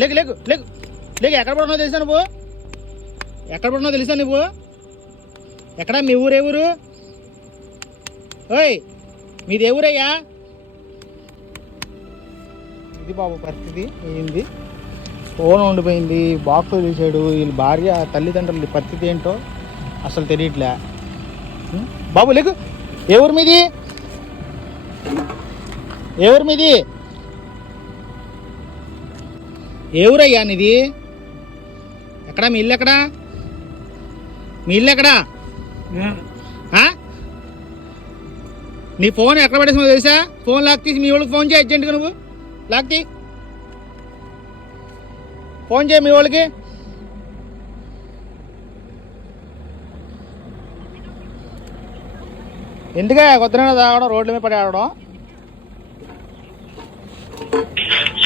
లేకు లేకు లేకు లేకు. ఎక్కడ పడున్నావు తెలుసా నువ్వు? ఎక్కడ పడున్నావు తెలుసా నువ్వు? ఎక్కడ మీ ఊరు? ఏ ఊరు? ఓయ్ మీది ఏ ఊరయ్యా? ఇది బాబు పరిస్థితి ఏంది. ఫోన్ ఉండిపోయింది, బాక్స్ తీసాడు. వీళ్ళ భార్య తల్లిదండ్రుల పరిస్థితి ఏంటో అసలు తెలియట్లే. బాబు లేకు. ఏ ఊరు మీది? ఏ ఊరు మీది? ఏ ఊరయ్యా నీది? ఎక్కడా మీ ఇల్లు? ఎక్కడా మీ ఇల్లు? ఎక్కడా? నీ ఫోన్ ఎక్కడ పడేసామో తెలుసా? ఫోన్ లాక్ తీసి మీ వాళ్ళకి ఫోన్ చేయి అర్జెంటుగా. నువ్వు లాక్ తీ, ఫోన్ చేయి మీ వాళ్ళకి. ఎందుక కొత్తగా తాగడం, రోడ్ల మీద పడి ఆడడం?